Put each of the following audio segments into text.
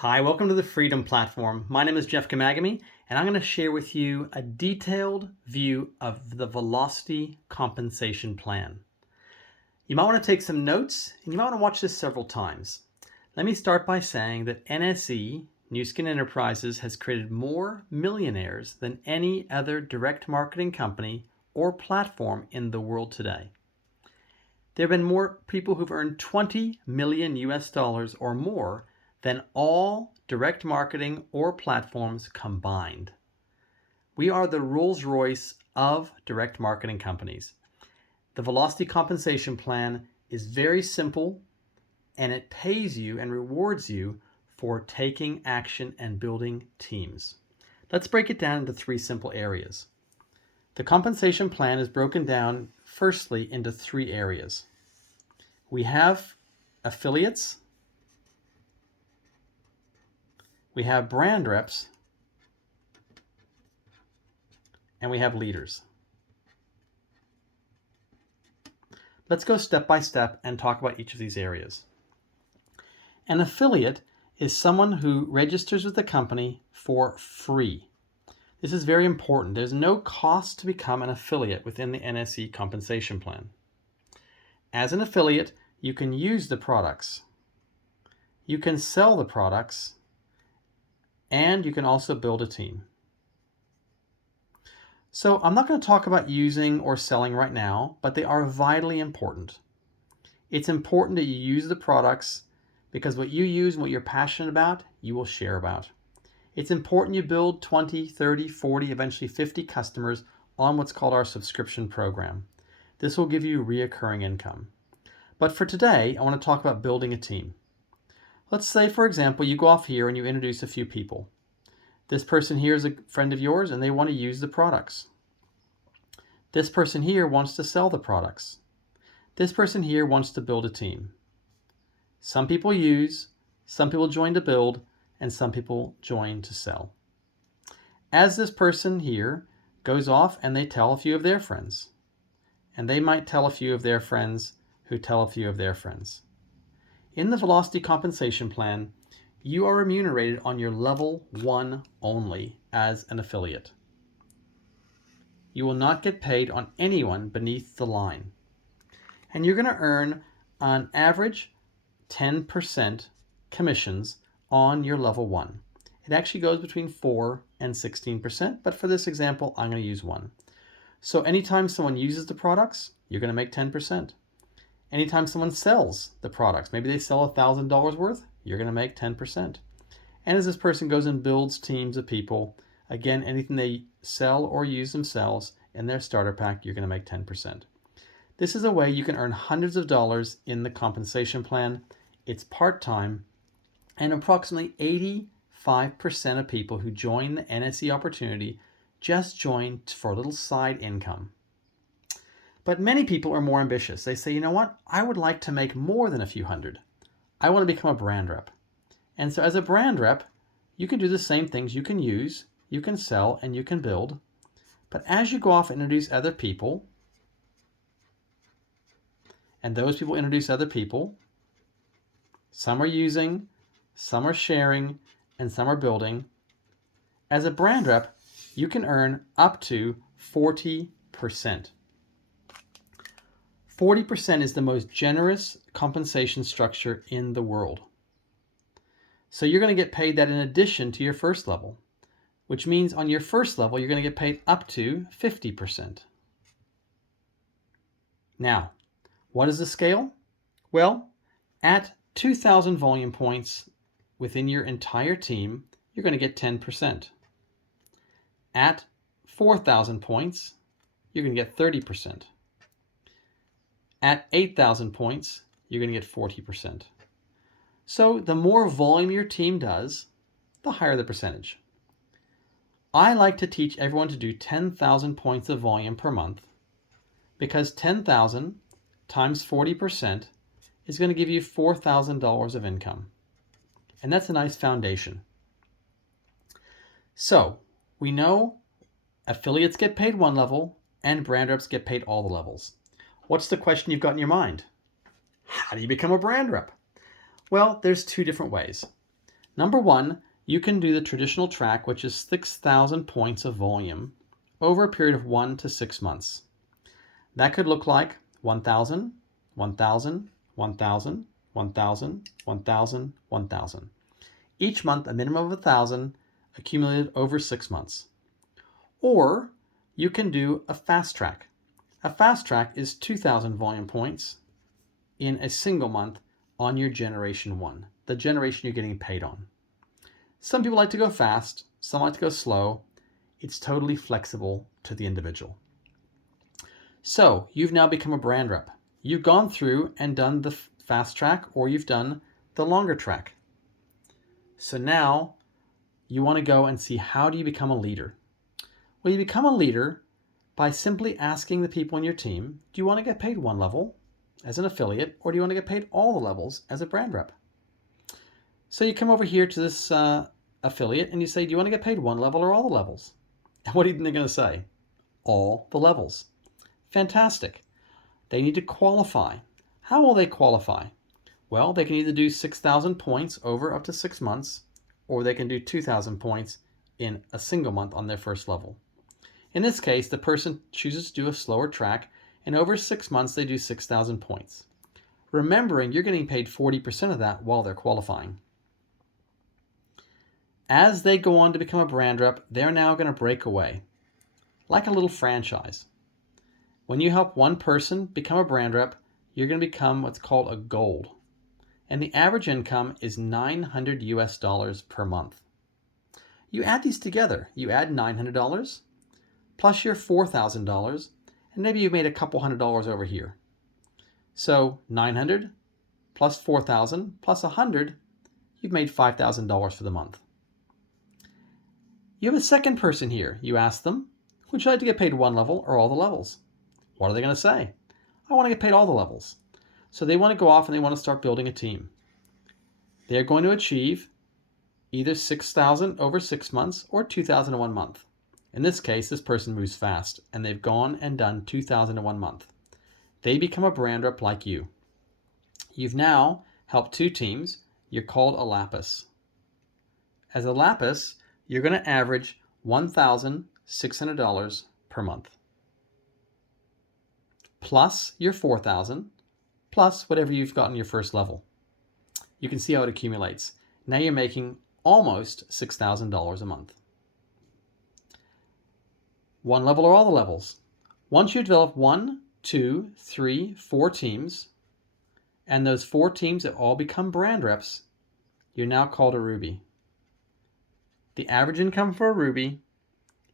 Hi, welcome to the Freedom Platform. My name is Jeff Kamagami, and I'm going to share with you a detailed view of the Velocity Compensation Plan. You might want to take some notes, and you might want to watch this several times. Let me start by saying that NSE, Nu Skin Enterprises, has created more millionaires than any other direct marketing company or platform in the world today. There have been more people who've earned 20 million US dollars or more than all direct marketing or platforms combined. We are the Rolls-Royce of direct marketing companies. The Velocity Compensation Plan is very simple, and it pays you and rewards you for taking action and building teams. Let's break it down into three simple areas. The compensation plan is broken down firstly into three areas. We have affiliates, we have brand reps, and we have leaders. Let's go step by step and talk about each of these areas. An affiliate is someone who registers with the company for free. This is very important. There's no cost to become an affiliate within the NSE compensation plan. As an affiliate, you can use the products, you can sell the products, and you can also build a team. So I'm not going to talk about using or selling right now, but they are vitally important. It's important that you use the products because what you use and what you're passionate about, you will share about. It's important you build 20, 30, 40, eventually 50 customers on what's called our subscription program. This will give you reoccurring income. But for today, I want to talk about building a team. Let's say, for example, you go off here and you introduce a few people. This person here is a friend of yours and they want to use the products. This person here wants to sell the products. This person here wants to build a team. Some people use, some people join to build, and some people join to sell. As this person here goes off and they tell a few of their friends, and they might tell a few of their friends who tell a few of their friends. In the Velocity Compensation Plan, you are remunerated on your level 1 only as an affiliate. You will not get paid on anyone beneath the line. And you're going to earn, on average, 10% commissions on your level 1. It actually goes between 4 and 16%, but for this example, I'm going to use 1. So anytime someone uses the products, you're going to make 10%. Anytime someone sells the products, maybe they sell $1,000 worth, you're going to make 10%. And as this person goes and builds teams of people, again, anything they sell or use themselves in their starter pack, you're going to make 10%. This is a way you can earn hundreds of dollars in the compensation plan. It's part-time, and approximately 85% of people who join the NSE opportunity just join for a little side income. But many people are more ambitious. They say, you know what? I would like to make more than a few hundred. I want to become a brand rep. And so as a brand rep, you can do the same things. You can use, you can sell, and you can build. But as you go off and introduce other people, and those people introduce other people, some are using, some are sharing, and some are building. As a brand rep, you can earn up to 40%. 40% is the most generous compensation structure in the world. So you're going to get paid that in addition to your first level, which means on your first level, you're going to get paid up to 50%. Now, what is the scale? Well, at 2,000 volume points within your entire team, you're going to get 10%. At 4,000 points, you're going to get 30%. At 8,000 points, you're going to get 40%. So the more volume your team does, the higher the percentage. I like to teach everyone to do 10,000 points of volume per month because 10,000 times 40% is going to give you $4,000 of income. And that's a nice foundation. So we know affiliates get paid one level and brand reps get paid all the levels. What's the question you've got in your mind? How do you become a brand rep? Well, there's two different ways. Number one, you can do the traditional track, which is 6,000 points of volume over a period of 1 to 6 months. That could look like 1,000, 1,000, 1,000, 1,000, 1,000, 1,000. Each month, a minimum of 1,000 accumulated over 6 months. Or you can do a fast track. A fast track is 2,000 volume points in a single month on your generation 1, the generation you're getting paid on. Some people like to go fast, some like to go slow. It's totally flexible to the individual. So you've now become a brand rep. You've gone through and done the fast track, or you've done the longer track. So now you want to go and see, how do you become a leader? Well, you become a leader by simply asking the people in your team, do you want to get paid one level as an affiliate, or do you want to get paid all the levels as a brand rep? So you come over here to this affiliate and you say, do you want to get paid one level or all the levels? And what are they going to say? All the levels. Fantastic. They need to qualify. How will they qualify? Well, they can either do 6,000 points over up to 6 months, or they can do 2,000 points in a single month on their first level. In this case, the person chooses to do a slower track, and over 6 months they do 6,000 points. Remembering, you're getting paid 40% of that while they're qualifying. As they go on to become a brand rep, they're now going to break away, like a little franchise. When you help one person become a brand rep, you're going to become what's called a gold. And the average income is $900 US per month. You add these together. You add $900 plus your $4,000, and maybe you made a couple $100 over here. So 900 plus 4,000 plus 100, you've made $5,000 for the month. You have a second person here. You ask them, would you like to get paid one level or all the levels? What are they going to say? I want to get paid all the levels. So they want to go off and they want to start building a team. They're going to achieve either 6,000 over 6 months or 2,000 in 1 month. In this case, this person moves fast and they've gone and done 2,000 in 1 month. They become a brand rep like you. You've now helped 2 teams. You're called a lapis. As a lapis, you're going to average $1,600 per month. Plus your 4,000, plus whatever you've got in your first level. You can see how it accumulates. Now you're making almost $6,000 a month. One level or all the levels. Once you develop 1, 2, 3, 4 teams, and those 4 teams have all become brand reps, you're now called a Ruby. The average income for a Ruby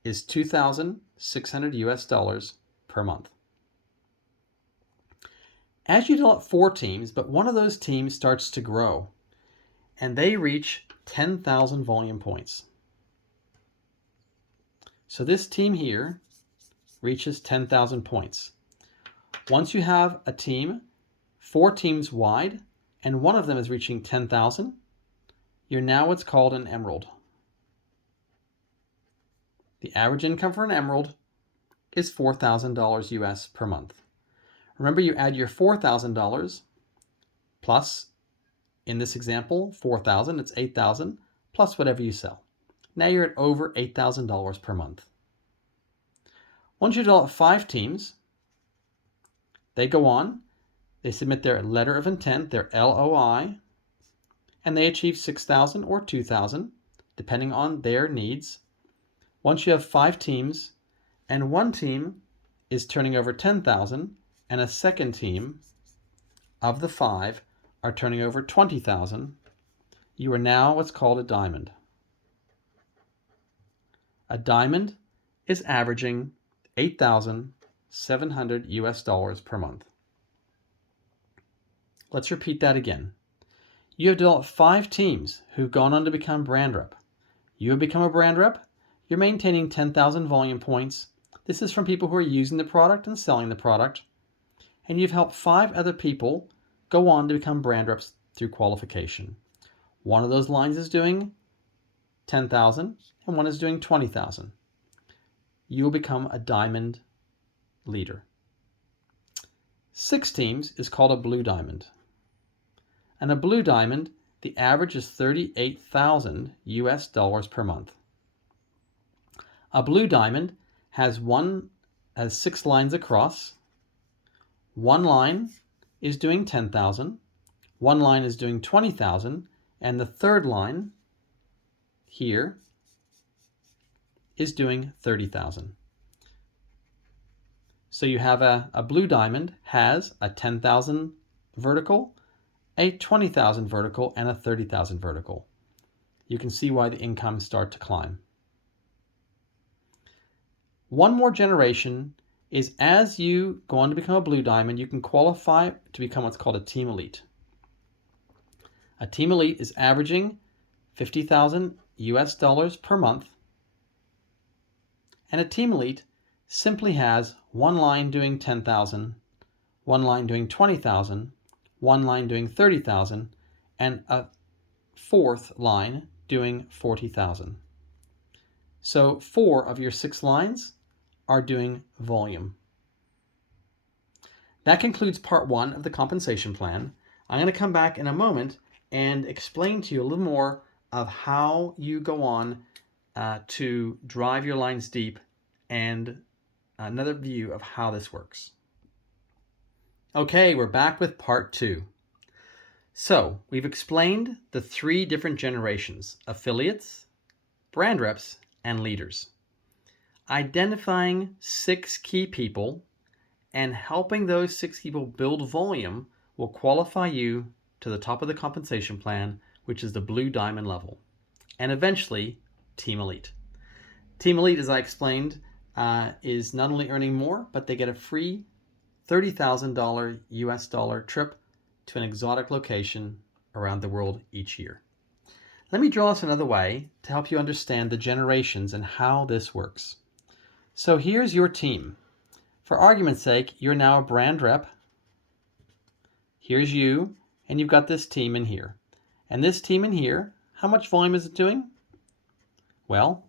is $2,600 US per month. As you develop 4 teams, but one of those teams starts to grow, and they reach 10,000 volume points. So this team here reaches 10,000 points. Once you have a team, 4 teams wide, and one of them is reaching 10,000, you're now what's called an emerald. The average income for an emerald is $4,000 US per month. Remember, you add your $4,000 plus, in this example, 4,000, it's 8,000, plus whatever you sell. Now you're at over $8,000 per month. Once you develop 5 teams, they go on, they submit their letter of intent, their LOI, and they achieve 6,000 or 2,000, depending on their needs. Once you have 5 teams, and one team is turning over 10,000, and a second team of the 5 are turning over 20,000, you are now what's called a diamond. A diamond is averaging $8,700 US per month. Let's repeat that again. You have developed 5 teams who've gone on to become brand rep. You have become a brand rep. You're maintaining 10,000 volume points. This is from people who are using the product and selling the product. And you've helped 5 other people go on to become brand reps through qualification. One of those lines is doing 10,000 and one is doing 20,000. You will become a diamond leader. 6 teams is called a blue diamond. And a blue diamond the average is $38,000 US per month. A blue diamond has 6 lines across. One line is doing 10,000, one line is doing 20,000, and the third line here is doing 30,000. So you have a blue diamond has a 10,000 vertical, a 20,000 vertical, and a 30,000 vertical. You can see why the incomes start to climb. One more generation is as you go on to become a blue diamond, you can qualify to become what's called a team elite. A team elite is averaging $50,000 US per month, and a team elite simply has one line doing 10,000, one line doing 20,000, one line doing 30,000, and a fourth line doing 40,000. So 4 of your 6 lines are doing volume. That concludes part 1 of the compensation plan. I'm going to come back in a moment and explain to you a little more of how you go on to drive your lines deep and another view of how this works. Okay, we're back with part 2. So we've explained the 3 different generations: affiliates, brand reps, and leaders. Identifying 6 key people and helping those 6 people build volume will qualify you to the top of the compensation plan, which is the blue diamond level, and eventually Team Elite. Team Elite, as I explained, is not only earning more, but they get a free $30,000 US trip to an exotic location around the world each year. Let me draw this another way to help you understand the generations and how this works. So here's your team. For argument's sake, you're now a brand rep. Here's you, and you've got this team in here. And this team in here, how much volume is it doing? Well,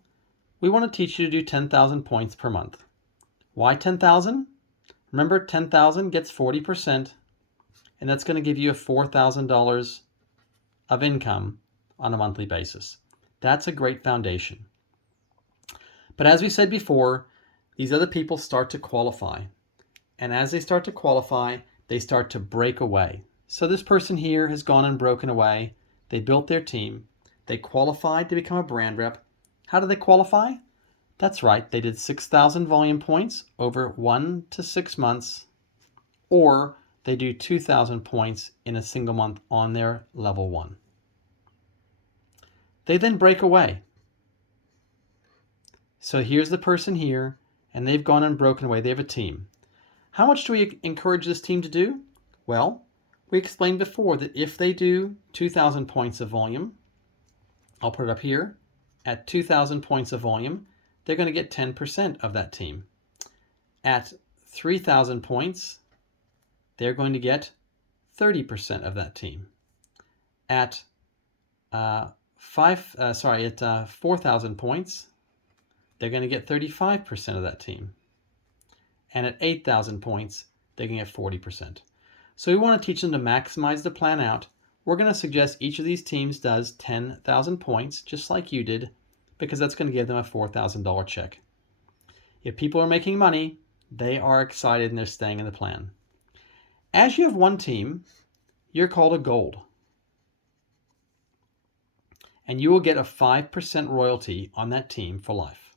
we want to teach you to do 10,000 points per month. Why 10,000? Remember, 10,000 gets 40%, and that's going to give you a $4,000 of income on a monthly basis. That's a great foundation. But as we said before, these other people start to qualify. And as they start to qualify, they start to break away. So this person here has gone and broken away. They built their team. They qualified to become a brand rep. How did they qualify? That's right, they did 6,000 volume points over 1 to 6 months, or they do 2,000 points in a single month on their level 1. They then break away. So here's the person here, and they've gone and broken away. They have a team. How much do we encourage this team to do? Well, we explained before that if they do 2,000 points of volume, I'll put it up here, at 2,000 points of volume, they're going to get 10% of that team. At 3,000 points, they're going to get 30% of that team. At 4,000 points, they're going to get 35% of that team. And at 8,000 points, they can get 40%. So we want to teach them to maximize the plan out. We're going to suggest each of these teams does 10,000 points, just like you did, because that's going to give them a $4,000 check. If people are making money, they are excited and they're staying in the plan. As you have one team, you're called a gold. And you will get a 5% royalty on that team for life.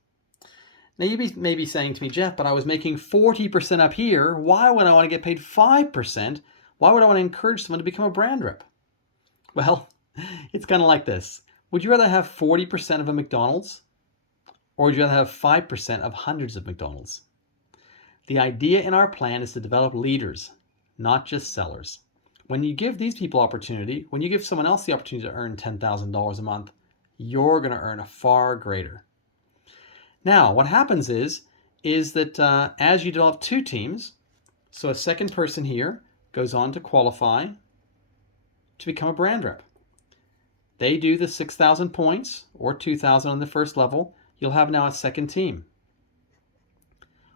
Now you may be saying to me, Jeff, but I was making 40% up here. Why would I want to get paid 5%? Why would I want to encourage someone to become a brand rep? Well, it's kind of like this. Would you rather have 40% of a McDonald's, or would you rather have 5% of hundreds of McDonald's? The idea in our plan is to develop leaders, not just sellers. When you give these people opportunity, when you give someone else the opportunity to earn $10,000 a month, you're going to earn a far greater. Now, what happens is that as you develop 2 teams, so a second person here goes on to qualify to become a brand rep. They do the 6,000 points or 2,000 on the first level. You'll have now a second team.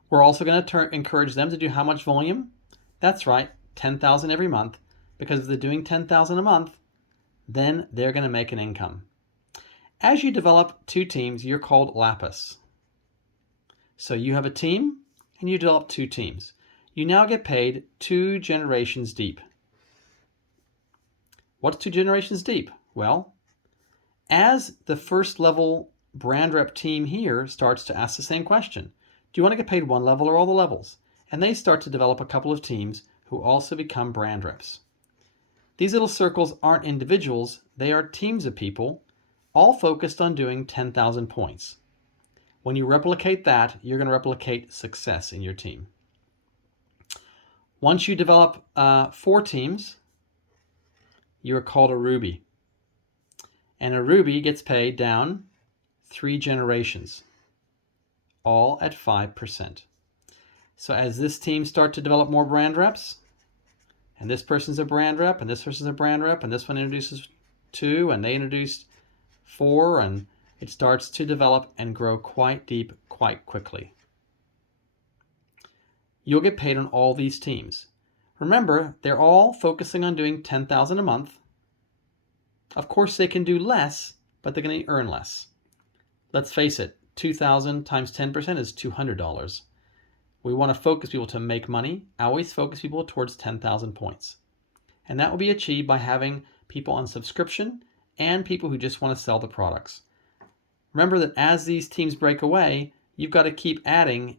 We're also going to encourage them to do how much volume? That's right, 10,000 every month, because if they're doing 10,000 a month, then they're going to make an income. As you develop 2 teams, you're called lapis. So you have a team and you develop 2 teams. You now get paid 2 generations deep. What's 2 generations deep? Well, as the first level brand rep team here starts to ask the same question, do you want to get paid 1 level or all the levels? And they start to develop a couple of teams who also become brand reps. These little circles aren't individuals, they are teams of people, all focused on doing 10,000 points. When you replicate that, you're going to replicate success in your team. Once you develop 4 teams, you're called a ruby. And a ruby gets paid down 3 generations, all at 5%. So as this team starts to develop more brand reps, and this person's a brand rep, and this person's a brand rep, and this one introduces 2, and they introduced 4, and it starts to develop and grow quite deep quite quickly. You'll get paid on all these teams. Remember, they're all focusing on doing 10,000 a month. Of course, they can do less, but they're going to earn less. Let's face it, 2,000 times 10% is $200. We want to focus people to make money. I always focus people towards 10,000 points. And that will be achieved by having people on subscription and people who just want to sell the products. Remember that as these teams break away, you've got to keep adding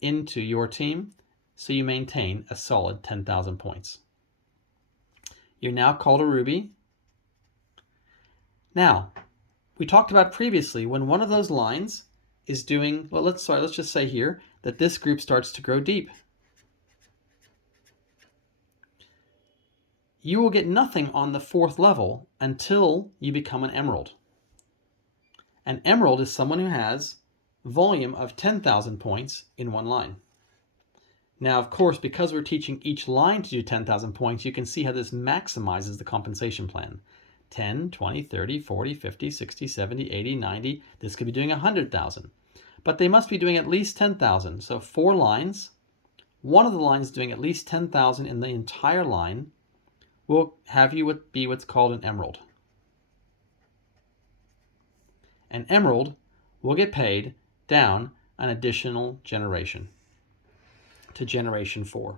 into your team so you maintain a solid 10,000 points. You're now called a ruby. Now, we talked about previously when one of those lines is doing, well, let's just say here that this group starts to grow deep. You will get nothing on the 4th level until you become an emerald. An emerald is someone who has volume of 10,000 points in one line. Now, of course, because we're teaching each line to do 10,000 points, you can see how this maximizes the compensation plan. 10, 20, 30, 40, 50, 60, 70, 80, 90. This could be doing 100,000. But they must be doing at least 10,000. So 4 lines, one of the lines doing at least 10,000 in the entire line will have you be what's called an emerald. An emerald will get paid down an additional generation to generation 4.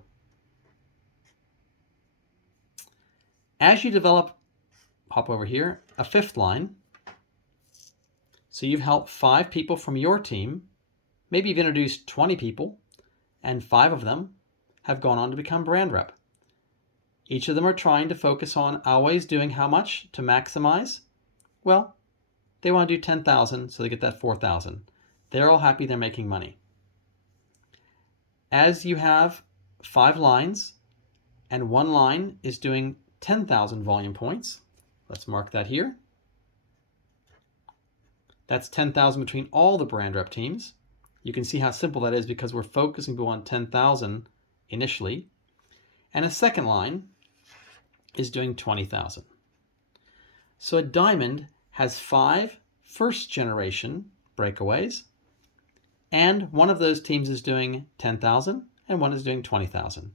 As you develop, hop over here, a 5th line. So you've helped 5 people from your team. Maybe you've introduced 20 people, and 5 of them have gone on to become brand rep. Each of them are trying to focus on always doing how much to maximize? Well, they want to do 10,000, so they get that 4,000. They're all happy they're making money. As you have 5 lines, and one line is doing 10,000 volume points, let's mark that here. That's 10,000 between all the brand rep teams. You can see how simple that is because we're focusing people on 10,000 initially. And a second line is doing 20,000. So a diamond has 5 first generation breakaways, and one of those teams is doing 10,000 and one is doing 20,000.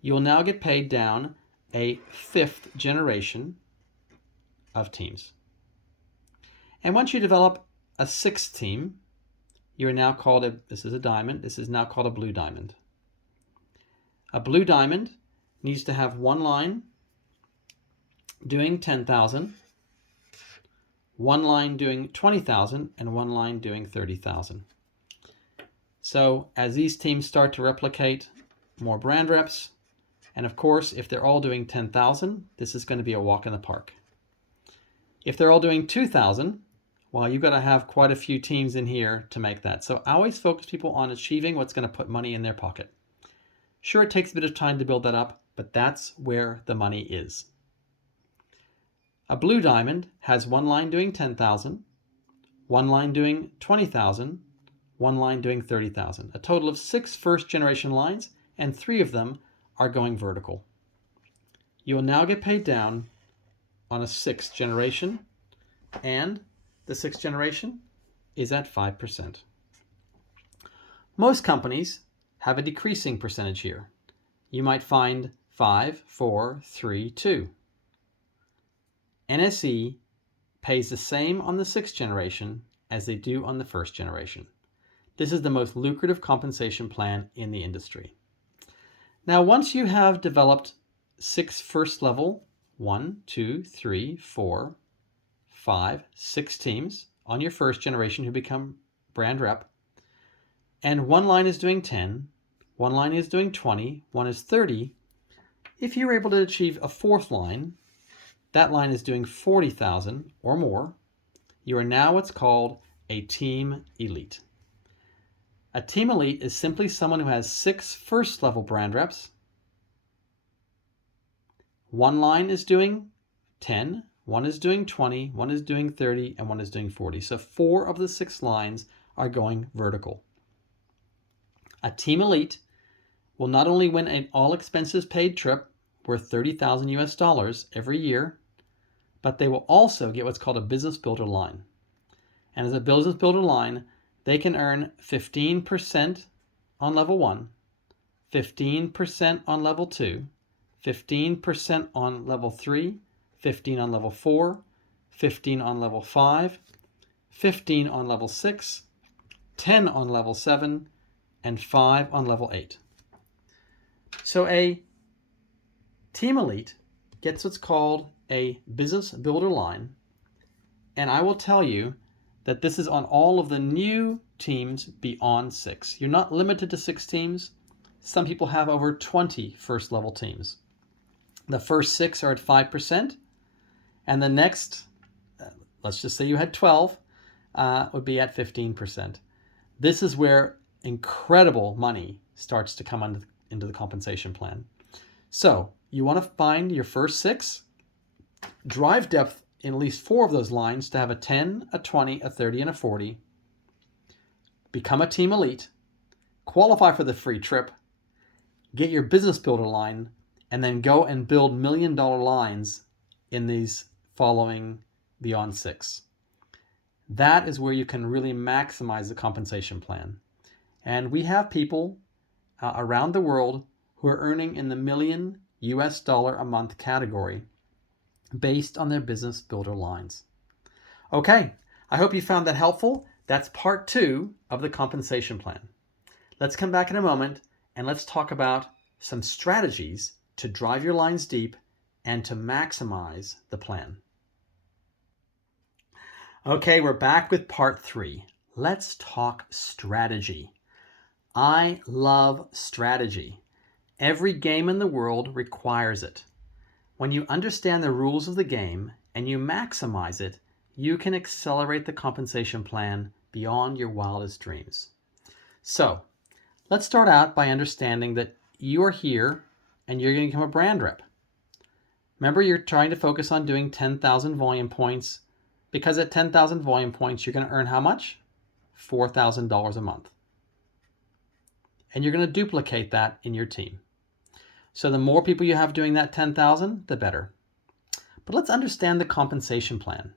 You'll now get paid down a 5th generation of teams. And once you develop a 6th team, you're now called this is a diamond, this is now called a blue diamond. A blue diamond needs to have one line doing 10,000, one line doing 20,000, and one line doing 30,000. So as these teams start to replicate more brand reps, and of course, if they're all doing 10,000, this is going to be a walk in the park. If they're all doing 2,000, well, you've got to have quite a few teams in here to make that. So I always focus people on achieving what's going to put money in their pocket. Sure, it takes a bit of time to build that up, but that's where the money is. A blue diamond has one line doing 10,000, one line doing 20,000, one line doing 30,000. A total of 6 first generation lines, and 3 of them are going vertical. You will now get paid down on a 6th generation, and the 6th generation is at 5%. Most companies have a decreasing percentage here. You might find 5, 4, 3, 2. NSE pays the same on the 6th generation as they do on the 1st generation. This is the most lucrative compensation plan in the industry. Now, once you have developed 6 first level, 1, 2, 3, 4, 5, 6 teams on your 1st generation who become brand rep, and one line is doing 10, one line is doing 20, one is 30, if you're able to achieve a 4th line, that line is doing 40,000 or more, you are now what's called a team elite. A team elite is simply someone who has 6 first level brand reps. One line is doing 10, one is doing 20, one is doing 30, and one is doing 40. So 4 of the 6 lines are going vertical. A team elite will not only win an all expenses paid trip worth $30,000 US every year, but they will also get what's called a business builder line. And as a business builder line, they can earn 15% on level 1, 15% on level 2, 15% on level 3, 15 on level 4, 15 on level 5, 15 on level 6, 10 on level 7, and 5 on level 8. So a team elite gets what's called a business builder line, and I will tell you that this is on all of the new teams beyond 6. You're not limited to 6 teams. Some people have over 20 first level teams. The first 6 are at 5%, and the next, let's just say you had 12, would be at 15%. This is where incredible money starts to come into the compensation plan. So you want to find your first 6, drive depth in at least 4 of those lines to have a 10, a 20, a 30, and a 40. Become a team elite, qualify for the free trip, get your business builder line, and then go and build $1 million lines in these following beyond 6. That is where you can really maximize the compensation plan. And we have people around the world who are earning in the $1 million US a month category based on their business builder lines. Okay, I hope you found that helpful. That's part 2 of the compensation plan. Let's come back in a moment and let's talk about some strategies to drive your lines deep and to maximize the plan. Okay, we're back with part 3. Let's talk strategy. I love strategy. Every game in the world requires it. When you understand the rules of the game and you maximize it, you can accelerate the compensation plan beyond your wildest dreams. So, let's start out by understanding that you are here and you're going to become a brand rep. Remember, you're trying to focus on doing 10,000 volume points, because at 10,000 volume points, you're going to earn how much? $4,000 a month. And you're going to duplicate that in your team. So the more people you have doing that 10,000, the better. But let's understand the compensation plan.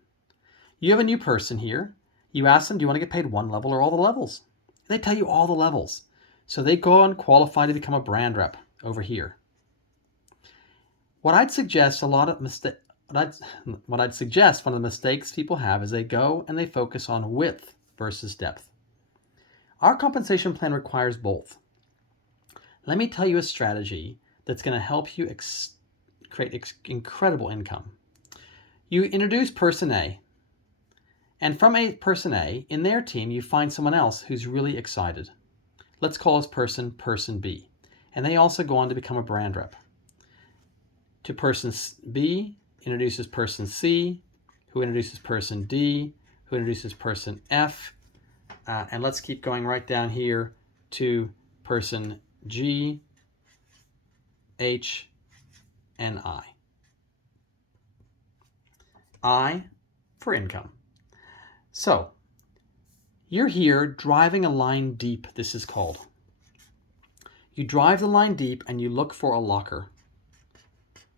You have a new person here. You ask them, do you want to get paid 1 level or all the levels? They tell you all the levels. So they go and qualify to become a brand rep over here. What I'd suggest one of the mistakes people have is they go and they focus on width versus depth. Our compensation plan requires both. Let me tell you a strategy that's going to help you create incredible income. You introduce person A, and from person A, in their team, you find someone else who's really excited. Let's call this person B, and they also go on to become a brand rep. To person B, introduces person C, who introduces person D, who introduces person F, and let's keep going right down here to person G, H, and I. I for income. So, you're here driving a line deep, this is called. You drive the line deep and you look for a locker.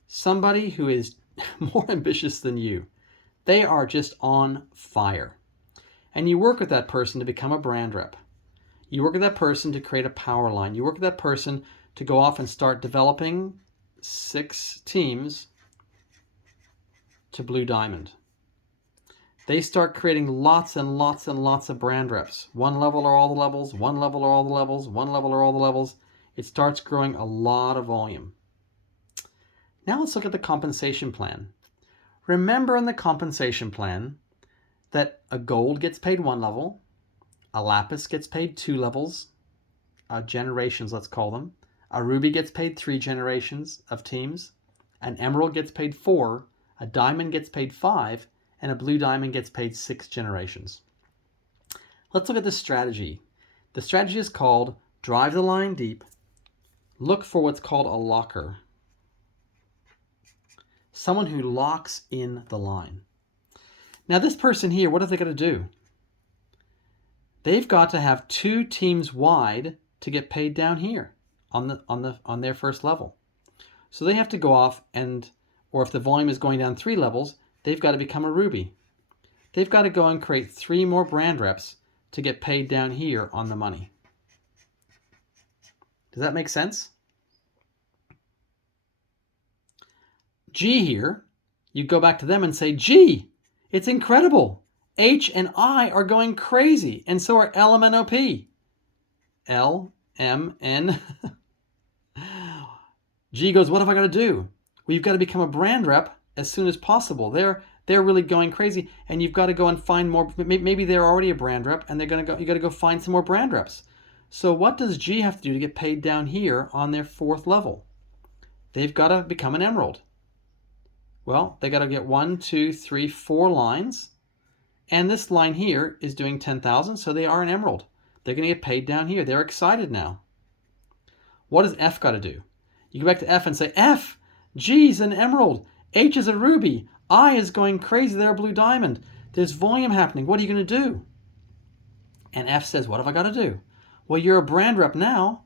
Somebody who is more ambitious than you. They are just on fire. And you work with that person to become a brand rep. You work with that person to create a power line. You work with that person to go off and start developing 6 teams to blue diamond. They start creating lots and lots and lots of brand reps. One level are all the levels, one level are all the levels, one level are all the levels. It starts growing a lot of volume. Now let's look at the compensation plan. Remember in the compensation plan that a gold gets paid 1 level, a lapis gets paid 2 levels, generations let's call them, a ruby gets paid 3 generations of teams, an emerald gets paid 4, a diamond gets paid 5, and a blue diamond gets paid 6 generations. Let's look at the strategy. The strategy is called drive the line deep, look for what's called a locker. Someone who locks in the line. Now this person here, what are they going to do? They've got to have 2 teams wide to get paid down here on their first level. So they have to go off and, or if the volume is going down 3 levels, they've got to become a ruby. They've got to go and create 3 more brand reps to get paid down here on the money. Does that make sense? G here, you go back to them and say, G, it's incredible. H and I are going crazy, and so are L, M, N, O, P. L, M, N. G goes, what have I got to do? Well, you've got to become a brand rep as soon as possible. They're really going crazy, and you've got to go and find more. Maybe they're already a brand rep, and you got to go find some more brand reps. So what does G have to do to get paid down here on their 4th level? They've got to become an emerald. Well, they got to get 1, 2, 3, 4 lines, and this line here is doing 10,000, so they are an emerald. They're going to get paid down here. They're excited now. What does F got to do? You go back to F and say, F, G is an emerald, H is a ruby, I is going crazy, they're a blue diamond. There's volume happening. What are you going to do? And F says, what have I got to do? Well, you're a brand rep now,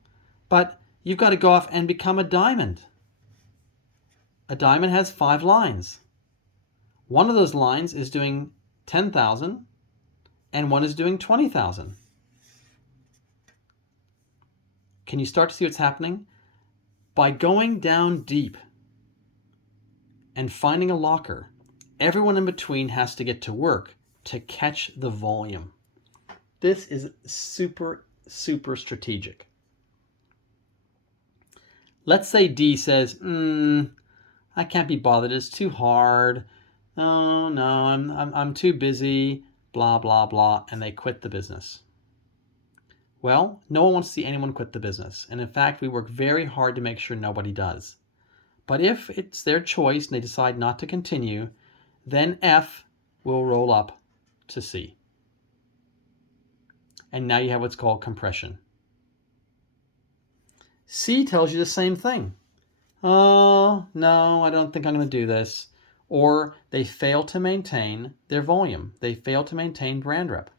but you've got to go off and become a diamond. A diamond has 5 lines. One of those lines is doing 10,000 and one is doing 20,000. Can you start to see what's happening? By going down deep and finding a locker, everyone in between has to get to work to catch the volume. This is super, super strategic. Let's say D says, I can't be bothered. It's too hard. Oh no, I'm too busy. Blah blah blah, and they quit the business. Well, no one wants to see anyone quit the business, and in fact, we work very hard to make sure nobody does. But if it's their choice and they decide not to continue, then F will roll up to C, and now you have what's called compression. C tells you the same thing. Oh, no, I don't think I'm going to do this. Or they fail to maintain their volume. They fail to maintain brand rep.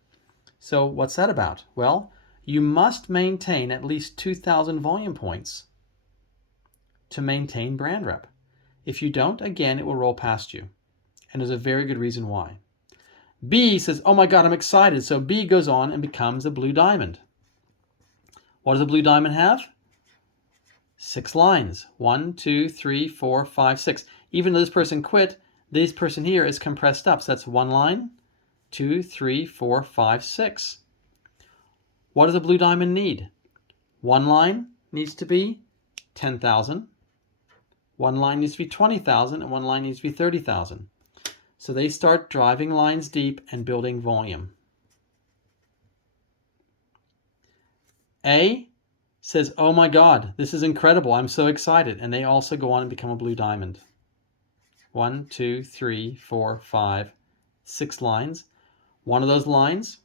So what's that about? Well, you must maintain at least 2,000 volume points to maintain brand rep. If you don't, again, it will roll past you. And there's a very good reason why. B says, oh my God, I'm excited. So B goes on and becomes a blue diamond. What does a blue diamond have? 6 lines. 1, 2, 3, 4, 5, 6. Even though this person quit, this person here is compressed up. So that's 1 line, 2, 3, 4, 5, 6. What does a blue diamond need? 1 line needs to be 10,000. 1 line needs to be 20,000, and 1 line needs to be 30,000. So they start driving lines deep and building volume. A says, oh my God, this is incredible. I'm so excited. And they also go on and become a blue diamond. 1, 2, 3, 4, 5, 6 lines. One of those lines,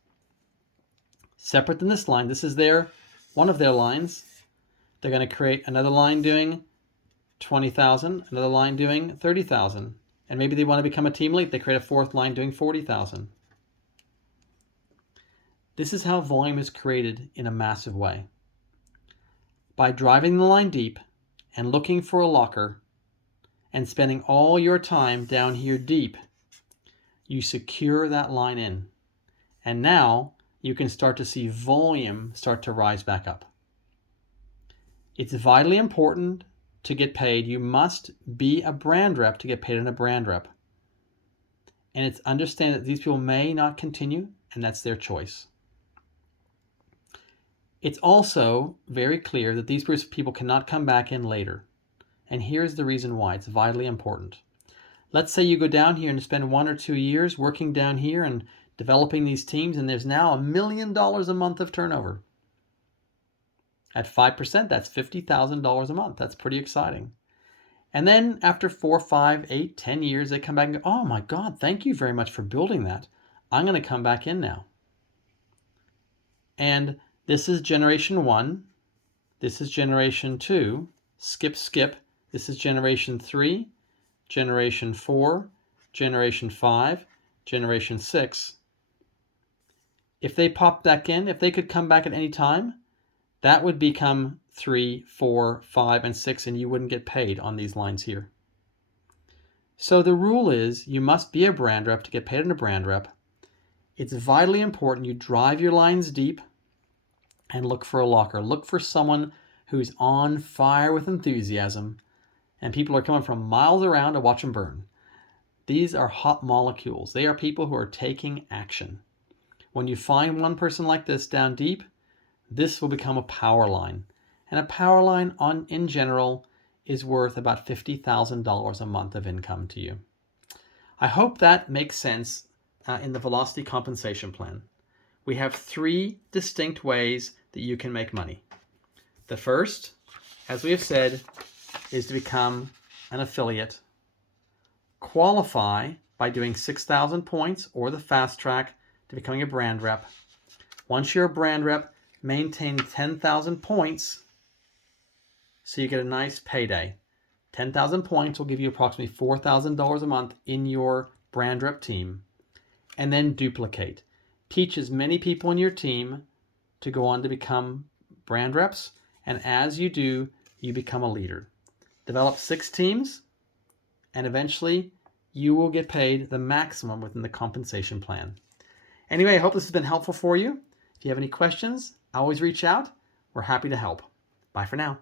separate than this line, this is one of their lines. They're going to create another line doing 20,000, another line doing 30,000. And maybe they want to become a team lead. They create a 4th line doing 40,000. This is how volume is created in a massive way. By driving the line deep and looking for a locker and spending all your time down here deep, you secure that line in. And now you can start to see volume start to rise back up. It's vitally important to get paid. You must be a brand rep to get paid in a brand rep. And it's understand that these people may not continue, and that's their choice. It's also very clear that these people cannot come back in later. And here's the reason why. It's vitally important. Let's say you go down here and spend 1 or 2 years working down here and developing these teams, and there's now $1 million a month of turnover. At 5%, that's $50,000 a month. That's pretty exciting. And then after 4, 5, 8, 10 years, they come back and go, oh my God, thank you very much for building that. I'm going to come back in now. And this is generation 1. This is generation 2. Skip. This is generation 3, generation 4, generation 5, generation 6. If they pop back in, if they could come back at any time, that would become 3, 4, 5, and 6, and you wouldn't get paid on these lines here. So the rule is you must be a brand rep to get paid on a brand rep. It's vitally important you drive your lines deep and look for a locker. Look for someone who's on fire with enthusiasm, and people are coming from miles around to watch them burn. These are hot molecules. They are people who are taking action. When you find one person like this down deep, this will become a power line. And a power line in general is worth about $50,000 a month of income to you. I hope that makes sense in the velocity compensation plan. We have 3 distinct ways that you can make money. The first, as we have said, is to become an affiliate. Qualify by doing 6,000 points or the fast track to becoming a brand rep. Once you're a brand rep, maintain 10,000 points so you get a nice payday. 10,000 points will give you approximately $4,000 a month in your brand rep team. And then duplicate. Teach as many people in your team to go on to become brand reps, and as you do, you become a leader. Develop 6 teams, and eventually you will get paid the maximum within the compensation plan. Anyway, I hope this has been helpful for you. If you have any questions, always reach out. We're happy to help. Bye for now.